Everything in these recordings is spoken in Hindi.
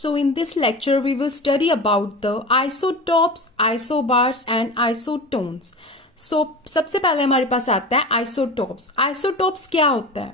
So in this lecture we will study about the isotopes, isobars and isotones. So सबसे पहले हमारे पास आता है आइसोटोप्स. आइसोटोप्स क्या होता है?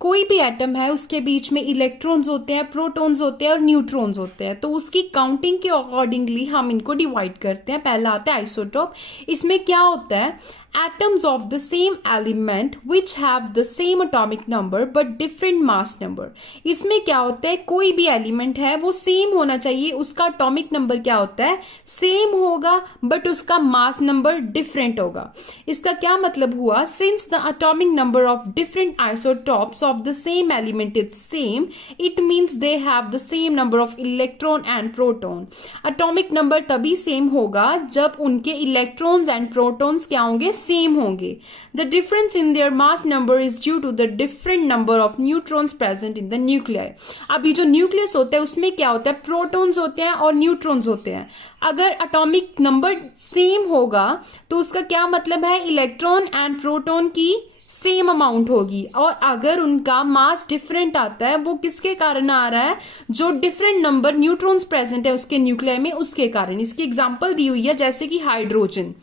कोई भी एटम है उसके बीच में इलेक्ट्रॉन्स होते हैं, प्रोटॉन्स होते हैं और न्यूट्रॉन्स होते हैं. तो उसकी काउंटिंग के अकॉर्डिंगली हम इनको डिवाइड करते हैं. पहला आता है आइसोटोप. इसमें क्या होता है? atoms of the same element which have the same atomic number but different mass number. इसमें क्या होता है? कोई भी एलिमेंट है वो सेम होना चाहिए, उसका एटॉमिक नंबर क्या होता है? सेम होगा बट उसका मास नंबर डिफरेंट होगा. इसका क्या मतलब हुआ? Since the atomic number of different isotopes of the same element is same, it means they have the same number of electron and proton. Atomic number तभी सेम होगा जब उनके इलेक्ट्रॉन्स एंड प्रोटॉन्स क्या होंगे? सेम होंगे. The difference in their mass number is due to the different number of neutrons present in the nuclear. अब ये जो न्यूक्लियस होता है उसमें क्या होता है? प्रोटॉन्स होते हैं और न्यूट्रॉन्स होते हैं. अगर एटॉमिक नंबर सेम होगा तो उसका क्या मतलब है? इलेक्ट्रॉन एंड प्रोटॉन की सेम अमाउंट होगी. और अगर उनका मास डिफरेंट आता है, वो किसके कारण आ रहा है? जो डिफरेंट नंबर न्यूट्रॉन्स प्रेजेंट है उसके न्यूक्लियर में, उसके कारण. इसकी एग्जांपल दी हुई है जैसे कि हाइड्रोजन.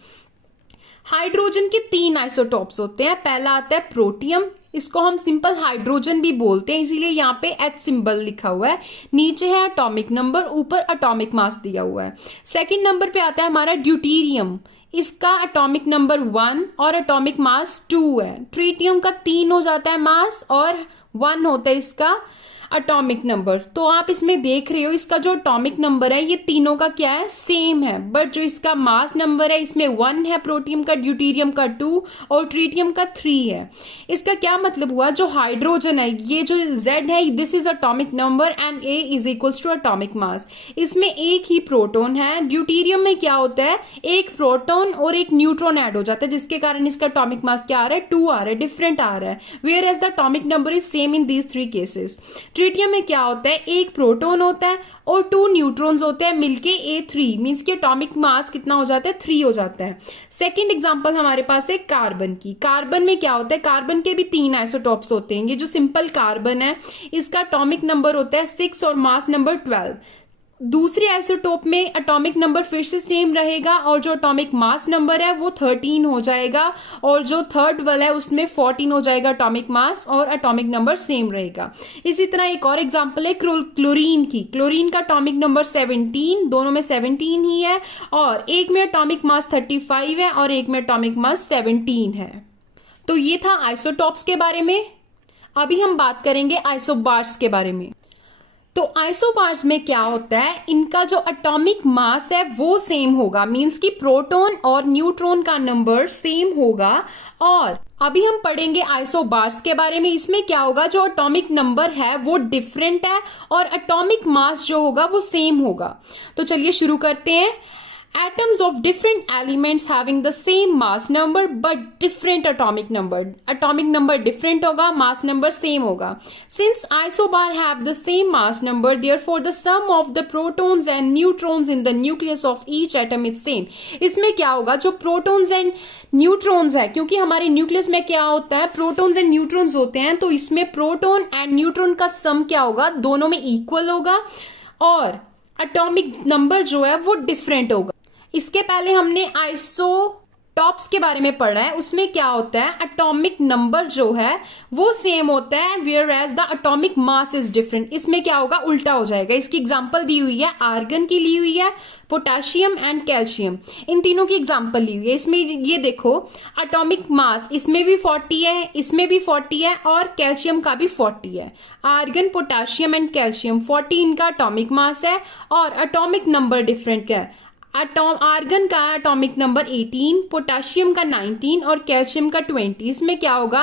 हाइड्रोजन के 3 आइसोटॉप्स होते हैं. पहला आता है प्रोटियम. इसको हम सिंपल हाइड्रोजन भी बोलते हैं, इसीलिए यहाँ पे H सिंबल लिखा हुआ है. नीचे है एटॉमिक नंबर, ऊपर एटॉमिक मास दिया हुआ है. सेकंड नंबर पे आता है हमारा ड्यूटीरियम. इसका एटॉमिक नंबर 1 और एटॉमिक मास 2 है. ट्रीटियम का 3 हो जाता है मास और 1 होता है इसका एटॉमिक नंबर. तो आप इसमें देख रहे हो इसका जो एटॉमिक नंबर है ये तीनों का क्या है? सेम है. बट जो इसका मास नंबर है इसमें 1 है प्रोटियम का, ड्यूटीरियम का 2 और ट्रीटियम का 3 है. इसका क्या मतलब हुआ? जो हाइड्रोजन है ये जो Z है this is atomic number and A is equals to atomic mass. इसमें एक ही प्रोटॉन है. ड्यूटीरियम में क्या होता है? एक प्रोटॉन और एक न्यूट्रॉन ऐड हो जाता है जिसके कारण इसका एटॉमिक मास क्या आ रहा है? 2 आ रहा है, डिफरेंट आ रहा है. Where as the atomic number is same in these 3 cases. Tritium में क्या होता है? एक प्रोटॉन होता है और 2 न्यूट्रॉन्स होते हैं, मिलके A3 मींस कि एटॉमिक मास कितना हो जाता है? 3 हो जाता है. सेकंड एग्जांपल हमारे पास है कार्बन की. कार्बन में क्या होता है? कार्बन के भी 3 आइसोटॉप्स होते हैं. ये जो सिंपल कार्बन है इसका एटॉमिक नंबर होता है 6 और मास नंबर 12. दूसरी आइसोटोप में एटॉमिक नंबर फिर से सेम रहेगा और जो एटॉमिक मास नंबर है वो 13 हो जाएगा और जो थर्ड वाला है उसमें 14 हो जाएगा एटॉमिक मास और एटॉमिक नंबर सेम रहेगा. इसी तरह एक और एग्जांपल है क्लोरीन की. क्लोरीन का एटॉमिक नंबर 17, दोनों में 17 ही है और एक में एटॉमिक मास 35 है और एक में एटॉमिक मास 17 है. तो ये था आइसोटॉप्स के बारे में. अभी हम बात करेंगे आइसोबार्स के बारे में. तो आइसोबार्स में क्या होता है? इनका जो एटॉमिक मास है वो सेम होगा, मींस कि प्रोटॉन और न्यूट्रॉन का नंबर सेम होगा. और अभी हम पढ़ेंगे आइसोबार्स के बारे में. इसमें क्या होगा? जो एटॉमिक नंबर है वो डिफरेंट है और एटॉमिक मास जो होगा वो सेम होगा. तो चलिए शुरू करते हैं. Atoms of different elements having the same mass number but different atomic number. Atomic number different होगा, mass number same होगा. Since isobar have the same mass number, therefore the sum of the protons and neutrons in the nucleus of each atom is same. इसमें क्या होगा? जो protons and neutrons है, क्योंकि हमारे न्यूक्लियस में क्या होता है? प्रोटॉन्स एंड न्यूट्रॉन्स होते हैं, तो इसमें प्रोटॉन एंड न्यूट्रॉन का सम क्या होगा? दोनों में इक्वल होगा और एटॉमिक नंबर जो है वो डिफरेंट होगा. इसके पहले हमने आइसोटॉप्स के बारे में पढ़ा है. उसमें क्या होता है? एटॉमिक नंबर जो है वो सेम होता है where as the atomic mass is different. इसमें क्या होगा? उल्टा हो जाएगा. इसकी एग्जांपल दी हुई है, आर्गन की ली हुई है, पोटेशियम एंड कैल्शियम, इन तीनों की एग्जांपल ली हुई है. इसमें ये देखो एटॉमिक मास इसमें भी 40 है, इसमें भी 40 है और कैल्शियम का भी 40 है. आर्गन, पोटेशियम एंड कैल्शियम 40 इनका एटॉमिक मास है और एटॉमिक नंबर डिफरेंट है. आर्गन का एटॉमिक नंबर 18, पोटेशियम का 19 और कैल्शियम का 20. इसमें क्या होगा?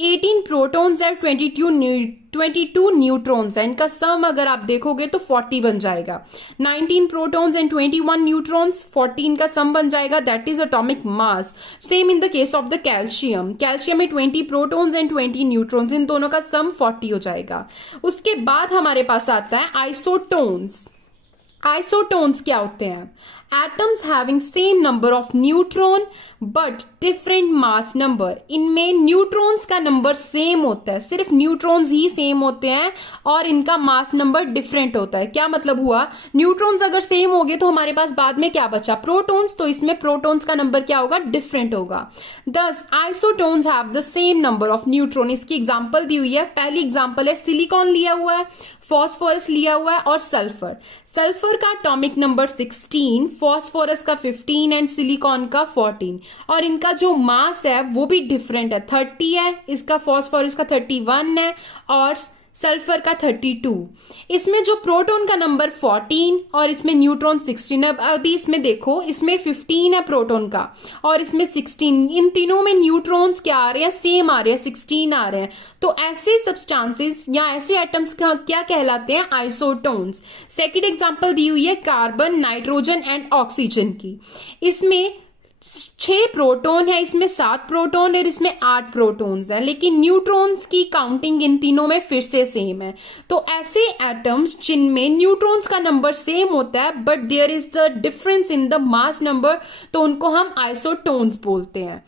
18 प्रोटॉन्स है, 22 न्यूट्रॉन्स है. इनका सम अगर आप देखोगे तो 40 बन जाएगा. 19 प्रोटॉन्स एंड 21 न्यूट्रॉन्स, 14 का सम बन जाएगा. That is atomic mass. Same in the case of the calcium. Calcium में 20 प्रोटॉन्स एंड 20 न्यूट्रॉन्स, इन दोनों का सम 40 हो जाएगा. उसके बाद हमारे पास आता है आइसोटोन्स. आइसोटोन्स क्या होते हैं? Atoms having same number of neutron but different mass number. इनमें न्यूट्रॉन्स का नंबर सेम होता है, सिर्फ न्यूट्रॉन्स ही सेम होते हैं और इनका मास नंबर डिफरेंट होता है। क्या मतलब हुआ, न्यूट्रॉन्स अगर सेम हो गए तो हमारे पास बाद में क्या बचा, प्रोटॉन्स, तो इसमें प्रोटॉन्स का नंबर क्या होगा, डिफरेंट होगा। दस isotones have the same number of neutron. इसकी एग्जांपल दी हुई है, पहली एग्जांपल है सिलिकॉन लिया हुआ है, फॉस्फोरस लिया हुआ है और सल्फर। सल्फर का एटॉमिक नंबर 16, फॉस्फोरस का 15 एंड सिलिकॉन का 14, और इनका जो मास है वो भी डिफरेंट है, 30 है, इसका फॉस्फोरस का 31 है और सल्फर का 32। इसमें जो प्रोटॉन का नंबर 14 और इसमें न्यूट्रॉन 16 है। अभी इसमें देखो, इसमें 15 है प्रोटॉन का और इसमें 16, इन तीनों में न्यूट्रॉन्स क्या आ रहे हैं, सेम आ रहे हैं, 16 आ रहे हैं। तो ऐसे सब्सटेंसेस या ऐसे एटम्स क्या कहलाते हैं, आइसोटोन्स। सेकेंड एग्जांपल दी हुई है कार्बन, नाइट्रोजन एंड ऑक्सीजन की। इसमें 6 प्रोटॉन है, इसमें 7 प्रोटॉन और इसमें 8 प्रोटॉन्स है, लेकिन न्यूट्रॉन्स की काउंटिंग इन तीनों में फिर से सेम है। तो ऐसे एटम्स जिनमें न्यूट्रॉन्स का नंबर सेम होता है but there is the difference in the mass number, तो उनको हम आइसोटोन्स बोलते हैं।